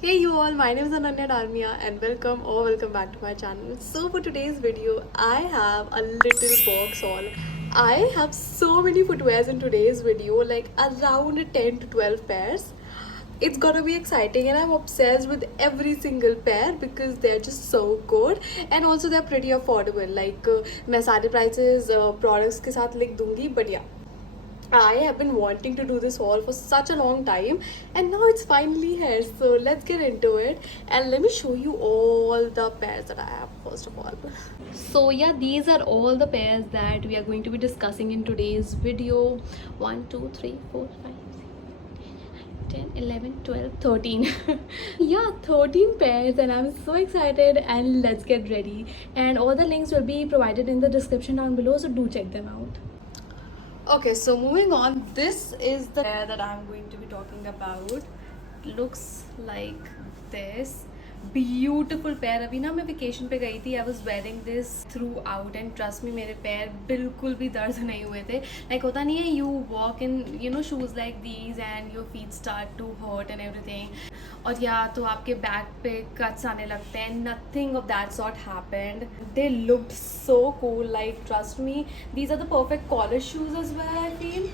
Hey you all, my name is Ananya Dalmia and welcome back to my channel. So for today's video, I have a little box haul. I have so many footwears in today's video, like around 10 to 12 pairs. It's gonna be exciting and I'm obsessed with every single pair because they're just so good and also they're pretty affordable. Like मैं सारे prices products के साथ लिख दूँगी, but yeah, I have been wanting to do this haul for such a long time and now it's finally here. So let's get into it and let me show you all the pairs that I have first of all. So yeah, these are all the pairs that we are going to be discussing in today's video. 1, 2, 3, 4, 5, 10, 11, 12, 13. Yeah, 13 pairs and I'm so excited and let's get ready. And all the links will be provided in the description down below, so do check them out. Okay, so moving on, this is the pair that I'm going to be talking about. Looks like this. Beautiful पैर. अभी ना मैं वेकेशन पे गई थी. I was wearing this through out and trust me, मेरे पैर बिल्कुल भी दर्द नहीं हुए थे. लाइक होता नहीं है, you walk in you know shoes like these and your feet start to hurt and everything, और या तो आपके बैक पे कट्स आने लगते हैं. Nothing of that sort happened. They looked so cool. Like trust me, these are the perfect college shoes as well I feel.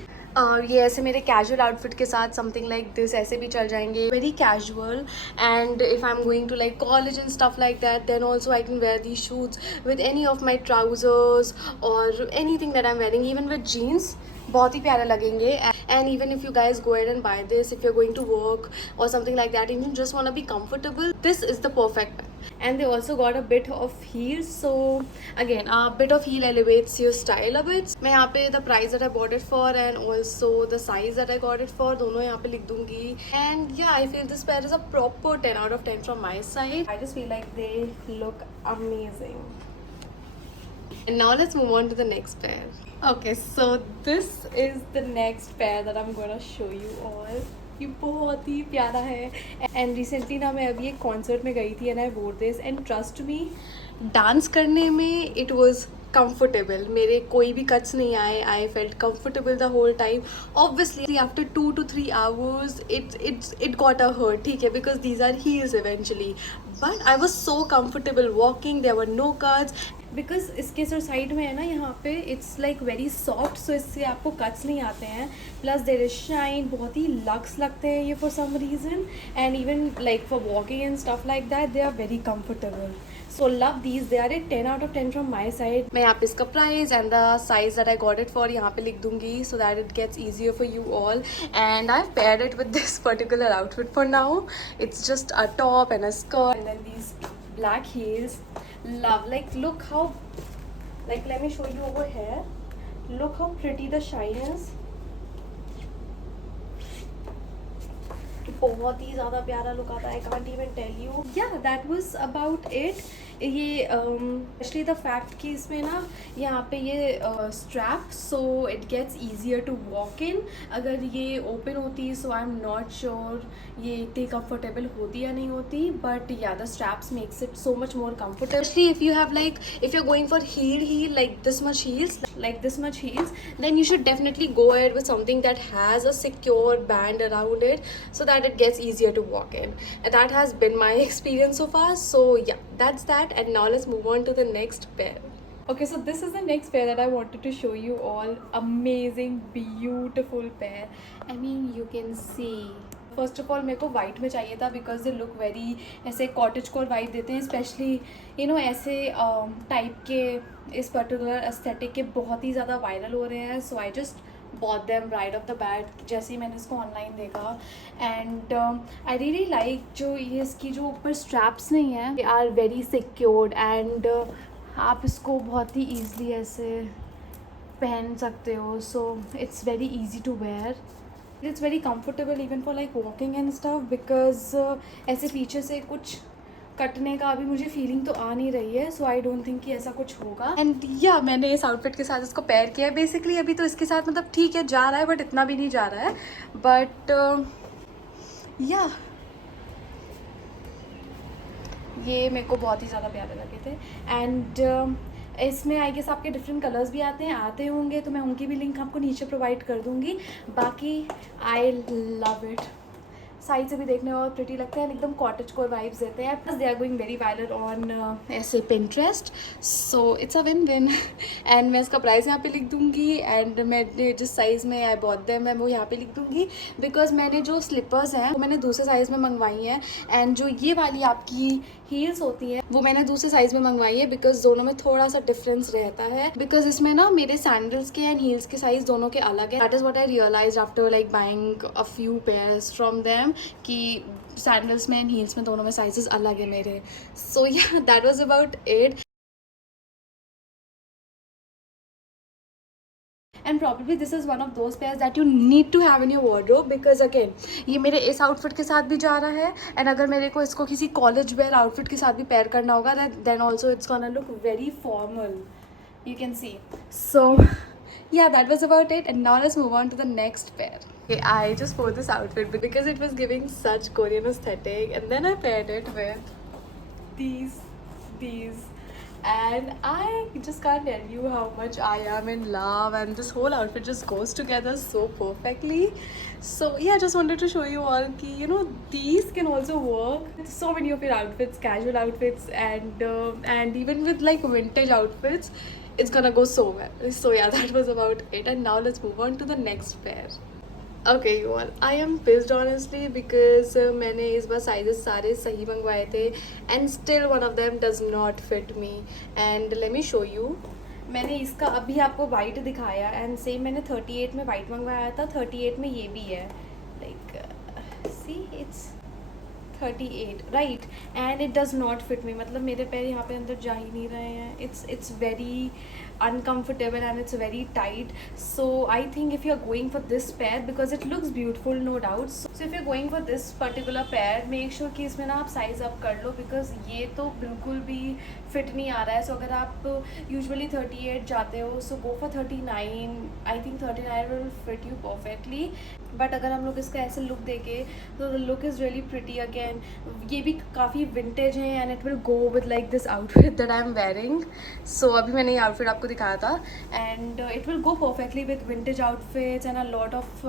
ये ऐसे मेरे कैजुअल आउटफिट के साथ समथिंग लाइक दिस ऐसे भी चल जाएंगे. Very casual, and if I am going to like college and stuff like that, then also I can wear the shoes with any of my trousers और any thing that I am wearing, even with jeans. बहुत ही प्यारे लगेंगे. And even if you guys go ahead and buy this if you're going to work or something like that and you just want to be comfortable, this is the perfect. And they also got a bit of heels, so again a bit of heel elevates your style a bit. मैं यहाँ पे the price that I bought it for and also the size that I got it for दोनों यहाँ पे लिख दूँगी. And yeah, I feel this pair is a proper 10 out of 10 from my side. I just feel like they look amazing. And now let's move on to the next pair. Okay, so this is the next pair that I'm gonna show you all. ये बहुत ही प्यारा है. And recently ना मैं अभी एक कॉन्सर्ट में गई थी एंड आई वोर this and trust me, dance करने में इट वॉज comfortable. मेरे कोई भी कट्स नहीं आए. I felt comfortable the whole time. Obviously after 2 to 3 hours it got a hurt, ठीक है, because these are heels eventually, but I was so comfortable walking. There were no cuts because इसके जो side में है ना, यहाँ पे it's like very soft, so इससे आपको कट्स नहीं आते हैं. Plus there is shine. बहुत ही लक्स लगते हैं ये for some reason, and even like for walking and stuff like that they are very comfortable. So love these. They are a 10 out of 10 from my side. मैं यहाँ पे इसका price and the size that I got it for यहाँ पे लिख दूँगी so that it gets easier for you all. And I've paired it with this particular outfit for now. It's just a top and a skirt and then these black heels. Love. Like look how, like let me show you over here. Look how pretty the shine is. बहुत ही ज़्यादा प्यारा look आता है. I can't even tell you. Yeah that was about it. ये actually the fact कि इसमें ना यहाँ पे ये strap, so it gets easier to walk in. अगर ये ओपन होती so I am not sure ये इतनी कंफर्टेबल होती या नहीं होती, but yeah the straps makes it so much more comfortable. Actually if you have like if you are going for heel like this much heels, then you should definitely go ahead with something that has a secure band around it so that it gets easier to walk in. And that has been my experience so far. So yeah, that's that. And now let's move on to the next pair. Okay, so this is the next pair that I wanted to show you all. Amazing, beautiful pair. I mean, you can see. First of all मेरे को वाइट में चाहिए था because they look very ऐसे cottage core vibe देते हैं, specially you know ऐसे टाइप के इस पर्टिकुलर एस्थेटिक के बहुत ही ज़्यादा वायरल हो रहे हैं. So I just bought them right off the bat जैसे ही मैंने इसको ऑनलाइन देखा. एंड आई रियली लाइक जो ये इसकी जो ऊपर स्ट्रैप्स नहीं है, they are very secured and आप इसको बहुत ही ईजली ऐसे पहन सकते हो. So it's very easy to wear. It's very comfortable even for like walking and stuff because ऐसे पीछे से कुछ कटने का अभी मुझे फीलिंग तो आ नहीं रही है. सो आई डोंट थिंक कि ऐसा कुछ होगा. एंड या मैंने इस आउटफिट के साथ इसको पेयर किया है. बेसिकली अभी तो इसके साथ मतलब ठीक है जा रहा है, बट इतना भी नहीं जा रहा है. बट या ये मेरे को बहुत ही ज़्यादा प्यारे लगे थे. एंड इसमें आई गेस आपके डिफरेंट कलर्स भी आते होंगे, तो मैं उनकी भी लिंक आपको नीचे प्रोवाइड कर दूँगी. बाकी आई लव इट. साइड से भी देखने में बहुत प्रिटी लगते हैं, एकदम कॉटेज कोर वाइब्स देते हैं। Plus they are going very viral on ऐसे Pinterest, so it's a win win. And मैं इसका प्राइस यहाँ पे लिख दूँगी, एंड मैं जिस साइज़ में आई बॉट देम मैं वो यहाँ पे लिख दूँगी, बिकॉज मैंने जो स्लीपर्स हैं वो मैंने दूसरे साइज़ में मंगवाई हैं, एंड जो ये वाली आपकी हील्स होती हैं वो मैंने दूसरे साइज़ में मंगवाई है, बिकॉज दोनों में थोड़ा सा डिफरेंस रहता है, बिकॉज इसमें ना मेरे सैंडल्स के एंड हील्स के साइज़ दोनों के अलग है। That is what I realize after like buying a few pairs from them कि सैंडल्स में एंड हील्स में दोनों में साइजेस अलग है मेरे। So yeah that was about it. And probably this is one of those pairs that you need to have in your wardrobe, because again ये मेरे इस आउटफिट के साथ भी जा रहा है, एंड अगर मेरे को इसको किसी कॉलेज वेयर आउटफिट के साथ भी पेयर करना होगा then also it's gonna look very formal, you can see. So yeah, that was about it, and now let's move on to the next pair. Okay, I just wore this outfit because it was giving such Korean aesthetic, and then I paired it with these, and I just can't tell you how much I am in love, and this whole outfit just goes together so perfectly. So yeah, just wanted to show you all ki, you know, these can also work with so many of your outfits, casual outfits, and even with like vintage outfits, it's gonna go so well. So yeah, that was about it, and now let's move on to the next pair. Okay you all, I am pissed honestly because मैंने इस बार sizes सारे सही मंगवाए थे, and still one of them does not fit me, and let me show you. मैंने इसका अभी आपको वाइट दिखाया, एंड सेम मैंने 38 में वाइट मंगवाया था, 38 में ये भी है, like see it's 38 right, and it does not fit me, मतलब मेरे पैर यहाँ पे अंदर जा ही नहीं रहे हैं, it's very uncomfortable and it's very tight. So I think if you're going for this pair, because it looks beautiful no doubt, so if you're going for this particular pair, make sure कि इसमें ना आप size up कर लो, because ये तो बिल्कुल भी fit नहीं आ रहा है. So अगर आप usually 38 जाते हो, so go for 39. I think 39 will fit you perfectly. But अगर हम लोग इसका ऐसे लुक देखें तो the look is really pretty again. ये भी काफ़ी विंटेज है, and it will go with like this outfit that I am wearing. So अभी मैंने ये आउटफिट आपको दिखाया था, and it will go perfectly with vintage outfits and a lot of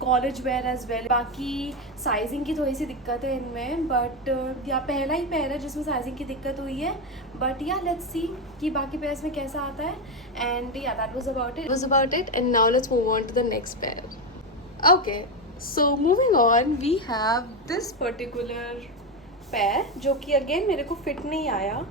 college wear as well. बाकी sizing की थोड़ी सी दिक्कत है इनमें, बट या पहला ही पेयर है जिसमें साइजिंग की दिक्कत हुई है, बट या लेट्स सी कि बाकी पेयर्स में कैसा आता है. And yeah that was about it, and now let's move on to the next pair. Okay, so moving on, we have this particular pair जो कि अगेन मेरे को फिट नहीं आया.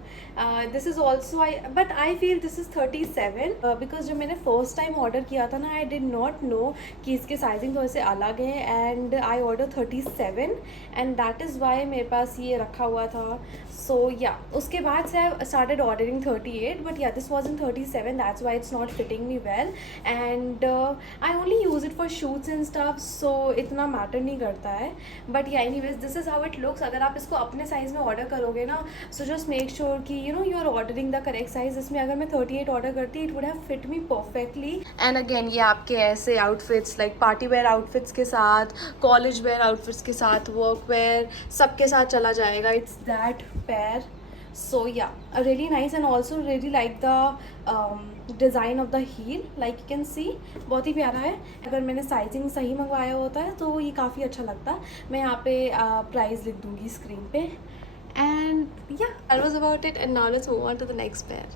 This is also but I feel this is 37, बिकॉज जब मैंने first time order किया था ना, आई डिड नॉट नो कि इसके साइजिंग थोड़े से अलग है, and I order 37, and that is why मेरे पास ये रखा हुआ था. सो या उसके बाद से I started ordering 38, but yeah this was in 37, that's why it's not fitting me well, and I only use it for shoots and stuff, so इतना मैटर नहीं करता है. But yeah anyways this is how it looks. अगर आप इसको अपने size में order करोगे ना, सो जस्ट मेक श्योर कि you know you are ordering the correct size. इसमें अगर मैं 38 ऑर्डर करती, it would have fit me perfectly. And again ये आपके ऐसे outfits like party wear outfits के साथ, कॉलेज वेयर आउटफिट्स के साथ, वर्क वेयर सबके साथ चला जाएगा. It's that pair. So yeah, really nice, and also really like the design of the heel, like you can see बहुत ही प्यारा है. अगर मैंने साइजिंग सही मंगवाया होता है तो ये काफ़ी अच्छा लगता. मैं यहाँ पे प्राइस लिख दूँगी स्क्रीन पे. And yeah, that was about it, and now let's move on to the next pair.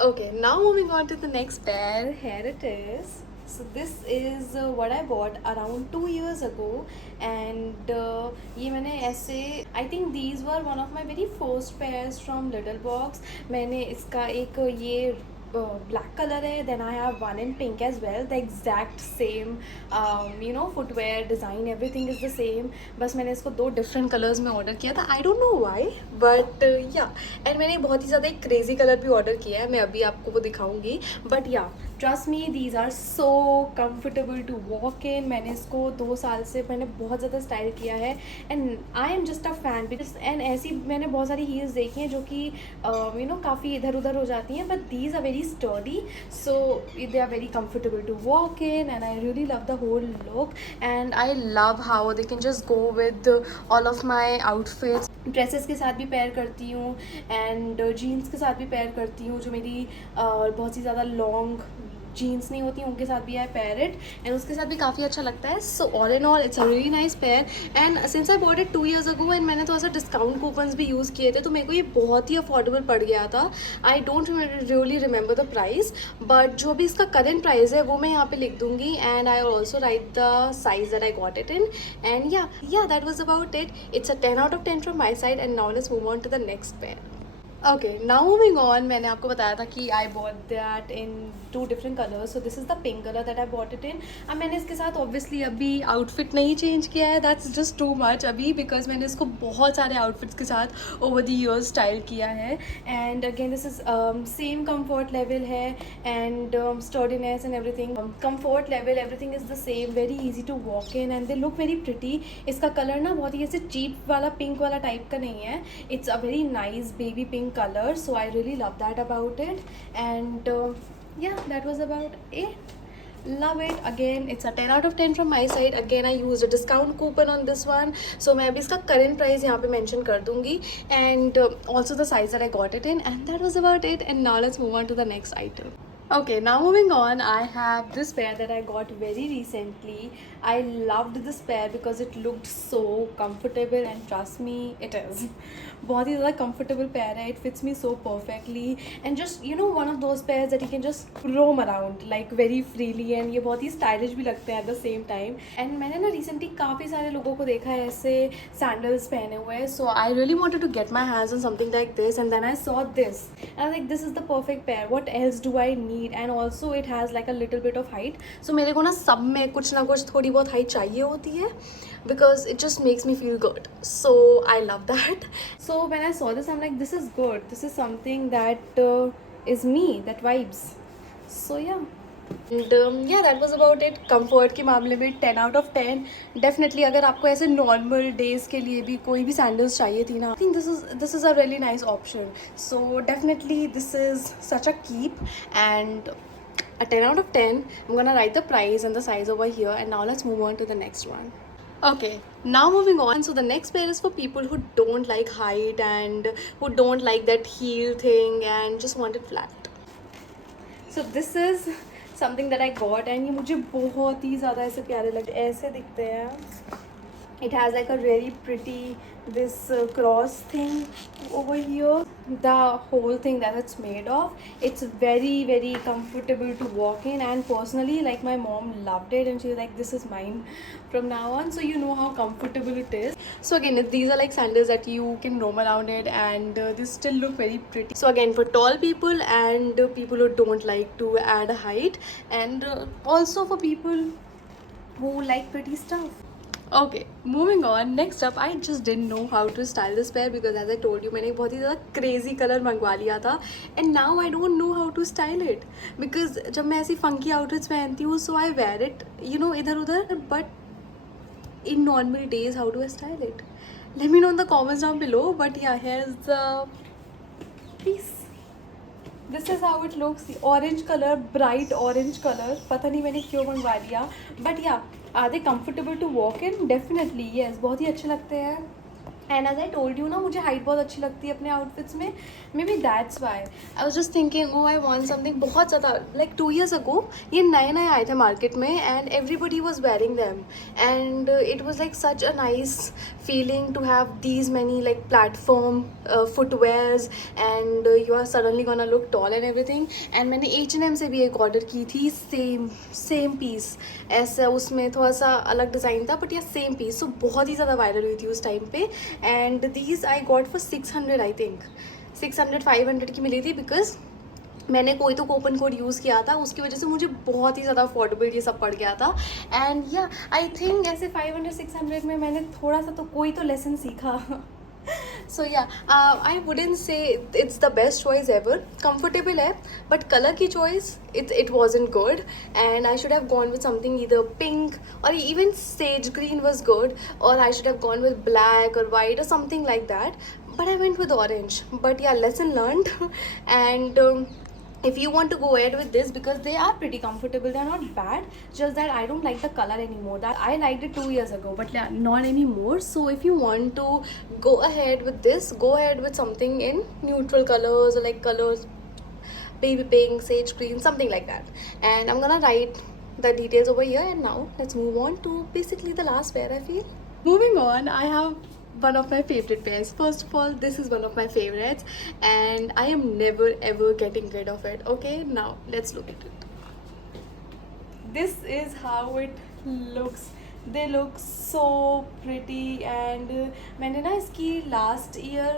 Okay, now moving on to the next pair. Here it is. So this is what I bought around 2 years ago, and ये मैंने ऐसे I think these were one of my very first pairs from Little Box. मैंने इसका एक ये black color है, then I have one in pink as well, the exact same you know footwear design, everything is the same. बस मैंने इसको 2 different colors में order किया था. I don't know why, but yeah, and मैंने बहुत ही ज़्यादा एक crazy color भी order किया है, मैं अभी आपको वो दिखाऊंगी. But yeah, trust me, these are so comfortable to walk in. मैंने इसको 2 साल से मैंने बहुत ज़्यादा स्टाइल किया है, and I am just a fan. And ऐसी मैंने बहुत सारी heels देखी हैं जो कि you know काफ़ी इधर उधर हो जाती हैं, but these are very sturdy, so they are very comfortable to walk in, and I really love the whole look, and I love how they can just go with all of my outfits. Dresses के साथ भी पेयर करती हूँ, and jeans के साथ भी पेयर करती हूँ जो मेरी बहुत ही ज़्यादा लॉन्ग जीन्स नहीं होती उनके साथ भी आई पेयर इट, एंड उसके साथ भी काफ़ी अच्छा लगता है. So all in all it's a really nice pair. And since I bought it 2 years ago and मैंने थोड़ा सा डिस्काउंट कूपन्स भी यूज़ किए थे, तो मेरे को ये बहुत ही अफोर्डेबल पड़ गया था. I don't really remember the price, but जो भी इसका करेंट प्राइस है वो मैं यहाँ पे लिख दूँगी. And I also write the size that I got it in. And yeah that was about it. It's a 10 out of 10 from my side. And now let's move on to the next pair. Okay, now moving on. मैंने आपको बताया था कि I bought that in 2 different colours. So this is the pink colour that I bought it in. अब मैंने इसके साथ ऑब्वियसली अभी आउटफिट नहीं चेंज किया है, दैट्स जस्ट टू मच अभी, बिकॉज मैंने इसको बहुत सारे आउटफिट्स के साथ ओवर द ईयर्स स्टाइल किया है. And again this is same comfort level है and sturdiness and everything. Comfort level everything is the same. Very easy to walk in and they look very pretty. इसका colour ना बहुत ही ऐसे चीप वाला पिंक वाला टाइप का नहीं है. It's a very nice baby pink color, so I really love that about it. And yeah, that was about it. Love it. Again, it's a 10 out of 10 from my side. Again, I used a discount coupon on this one, so मैं अभी इसका current price यहाँ पे mention कर दूँगी, and also the size that I got it in. And that was about it. And now let's move on to the next item. Okay, now moving on, I have this pair that I got very recently. I loved this pair because it looked so comfortable, and trust me, it is. बहुत ही ज़्यादा comfortable pair है. It fits me so perfectly, and just one of those pairs that you can just roam around like very freely, and ये बहुत ही stylish भी लगते हैं at the same time. And मैंने ना recently काफ़ी सारे लोगों को देखा है ऐसे sandals पहने हुए, so I really wanted to get my hands on something like this, and then I saw this, and I was like, this is the perfect pair. What else do I need? And also it has like a little bit of height, so मेरे को ना सब में कुछ ना कुछ थोड़ी बहुत height चाहिए होती है, because it just makes me feel good. So I love that. So when I saw this, I'm like, this is good. This is something that is me, that vibes. So yeah. And yeah, that was about it. Comfort के मामले में 10 out of 10. Definitely अगर आपको ऐसे normal days के लिए भी कोई भी sandals चाहिए थी ना, I think this is a really nice option. So definitely this is such a keep, and a 10 out of 10. I'm gonna write the price and the size over here, and now let's move on to the next one. Okay, now moving on. So the next pair is for people who don't like height and who don't like that heel thing and just want it flat. So this is something that I got, and ये मुझे बहुत ही ज़्यादा ऐसे प्यारे लगते, ऐसे दिखते हैं. It has like a very pretty this cross thing over here. The whole thing that it's made of, it's very comfortable to walk in, and personally, like, my mom loved it and she was like, this is mine from now on. So you know how comfortable it is. So again, these are like sandals that you can roam around it, and they still look very pretty. So again, for tall people and people who don't like to add a height, and also for people who like pretty stuff. Okay, moving on. Next up, I just didn't know how to style this pair because as I told you, मैंने बहुत ही ज़्यादा crazy color मंगवा लिया था, and now I don't know how to style it because जब मैं ऐसी funky outfits पहनती हूँ, so I wear it, इधर उधर, but in normal days, how do I style it? Let me know in the comments down below. But yeah, here's the piece. This is how it looks. Orange color, bright orange color. पता नहीं मैंने क्यों मंगवा लिया. But yeah, are they comfortable to walk in? Definitely yes. बहुत ही अच्छे लगते हैं. And as I told you ना, मुझे height बहुत अच्छी लगती है अपने outfits में. Maybe that's why. I was just thinking, oh, I want something बहुत ज़्यादा. Like 2 years ago, ये नए आए थे market में, and everybody was wearing them. And it was like such a nice feeling to have these many like platform footwears, and you are suddenly gonna look tall and everything. And मैंने H&M से भी एक order की थी, same piece. ऐसा उसमें थोड़ा सा अलग डिज़ाइन था, but yeah, same piece. So बहुत ही ज़्यादा वायरल हुई थी उस टाइम पे. And these I got for 600, I think 600-500 की मिली थी, because मैंने कोई तो कूपन कोड यूज़ किया था, उसकी वजह से मुझे बहुत ही ज़्यादा अफोर्डेबल ये सब पड़ गया था. एंड या आई थिंक ऐसे 500-600 में मैंने थोड़ा सा तो कोई तो लेसन सीखा. So yeah, I wouldn't say it's the best choice ever. Comfortable है, but color की choice it wasn't good, and I should have gone with something either pink or even sage green was good, or I should have gone with black or white or something like that. But I went with orange. But yeah, lesson learned. And if you want to go ahead with this, because they are pretty comfortable, they're not bad, just that I don't like the color anymore. That I liked it 2 years ago, but yeah, not anymore. So if you want to go ahead with this, go ahead with something in neutral colors or like colors baby pink, sage green, something like that. And I'm gonna write the details over here. And now let's move on to basically the last pair, I feel. Moving on, I have one of my favorite pairs. First of all, this is one of my favorites and I am never ever getting rid of it. Okay, now let's look at it. This is how it looks. They look so pretty and मैंने ना इसकी last year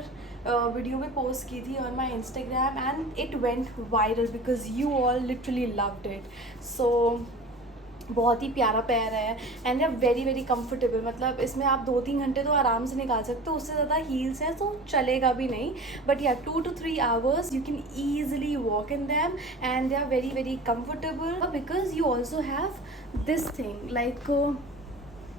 video में पोस्ट की थी on my Instagram and it went viral because you all literally loved it. So बहुत ही प्यारा pair है and they are very very comfortable. मतलब इसमें आप 2-3 घंटे तो आराम से निकाल सकते हो, उससे ज़्यादा हील्स हैं तो चलेगा भी नहीं. बट या 2 to 3 hours you can easily walk in them and they are very very comfortable because you also have this thing like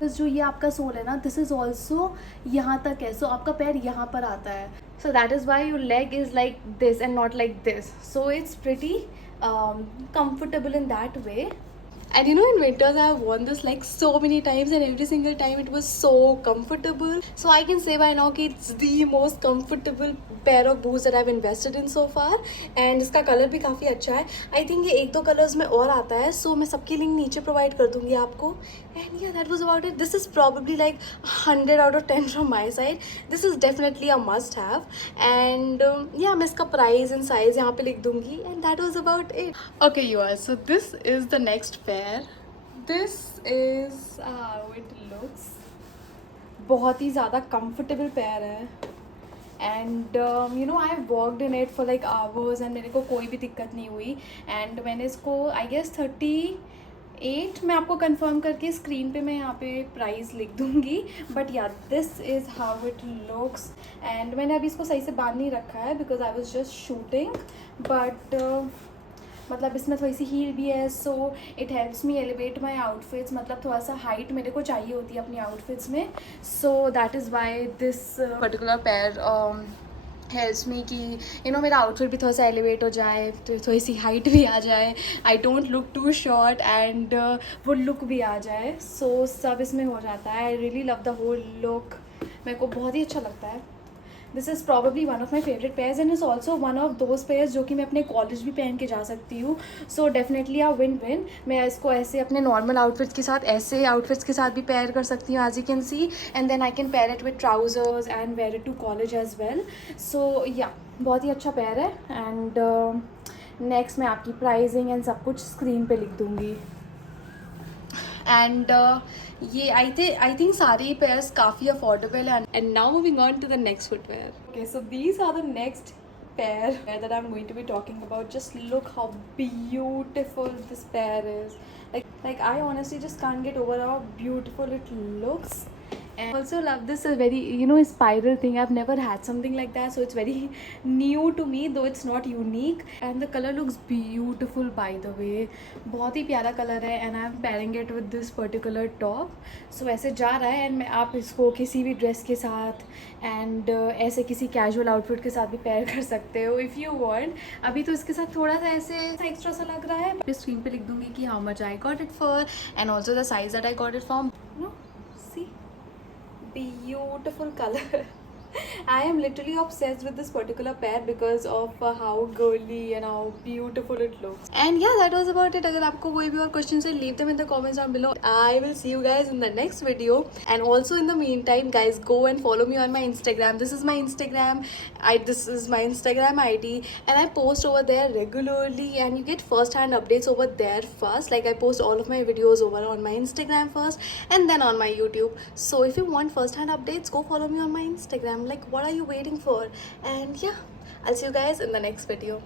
जो ये आपका सोल है ना, दिस इज़ ऑल्सो यहाँ तक है. सो आपका पैर यहाँ पर आता है. So that is why your leg is like this and not like this. So it's pretty comfortable in that way. And you know, in winters I have worn this like so many times and every single time it was so comfortable. So I can say by now कि it's the most comfortable pair of boots that I've invested in so far. And इसका कलर भी काफ़ी अच्छा है. I think ये 1-2 कलर्स में और आता है, so मैं सबकी लिंक नीचे प्रोवाइड कर दूँगी आपको. And yeah, that was about it. This is probably like 100 out of 10 from my side. This is definitely a must have. And yeah, मैं इसका प्राइस एंड साइज़ यहाँ पे लिख दूँगी. And that was about it. Okay viewers, so this is the next pair. This is how it looks. बहुत ही ज़्यादा comfortable पैर है and you know I worked in it for like ours and मेरे को कोई भी दिक्कत नहीं हुई. एंड मैंने इसको आई गेस 38, मैं आपको कंफर्म करके स्क्रीन पे मैं यहाँ पे प्राइस लिख दूँगी. But yeah this is how it looks. And मैंने अभी इसको सही से बांध नहीं रखा है because I was just shooting. But मतलब इसमें थोड़ी सी हील भी है, so it helps me elevate माई आउटफिट्स. मतलब थोड़ा सा हाइट मेरे को चाहिए होती है अपनी आउटफिट्स में. So that is why this particular पैर हेल्प्स मी कि यू नो मेरा आउटफिट भी थोड़ा सा एलिवेट हो जाए, तो थोड़ी सी हाइट भी आ जाए, I don't look too short and वो लुक भी आ जाए. सो सब इसमें हो जाता है. I really love the whole look. मेरे को बहुत ही अच्छा लगता है. This is probably one of my favourite pairs and is also one of those pairs जो कि मैं अपने कॉलेज भी पहन के जा सकती हूँ. सो डेफिनेटली आ विन विन. मैं इसको ऐसे अपने नॉर्मल आउटफिट्स के साथ, ऐसे आउटफिट्स के साथ भी पेयर कर सकती हूँ as you can see. And then I can pair it with trousers and wear it to college as well. So yeah बहुत ही अच्छा पेयर है. एंड नेक्स्ट मैं आपकी प्राइसिंग एंड सब कुछ स्क्रीन पे लिख दूँगी. एंड ये आई थिंक सारे पेयर्स काफ़ी अफोर्डेबल है. And now moving on to the next footwear. Okay, so these are the next pair that I'm going to be talking about. Just look how beautiful this pair is. Like I honestly just can't get over how beautiful it looks. And also love this very, you know, spiral thing. I've never had something like that, so it's very new to me, though it's not unique. And the color looks beautiful, by the way. बहुत ही प्यारा कलर है. And I'm pairing it with this particular top. So ऐसे जा रहा है and आप इसको किसी भी ड्रेस के साथ एंड ऐसे किसी कैजुअल आउटफिट के साथ भी पेयर कर सकते हो इफ़ यू वांट. अभी तो इसके साथ थोड़ा सा ऐसे एक्स्ट्रा सा लग रहा है. मैं स्क्रीन पे लिख दूँगी कि how much I got it for and also the size that I got it from. See, beautiful color. I am literally obsessed with this particular pair because of how girly and how beautiful it looks. And yeah, that was about it. अगर आपको कोई भी और questions है, leave them in the comments down below. I will see you guys in the next video. And also in the meantime, guys, go and follow me on my Instagram. This is my Instagram. This is my Instagram ID, and I post over there regularly, and you get first-hand updates over there first. Like I post all of my videos over on my Instagram first, and then on my YouTube. So if you want first-hand updates, go follow me on my Instagram. Like, what are you waiting for? And yeah, I'll see you guys in the next video.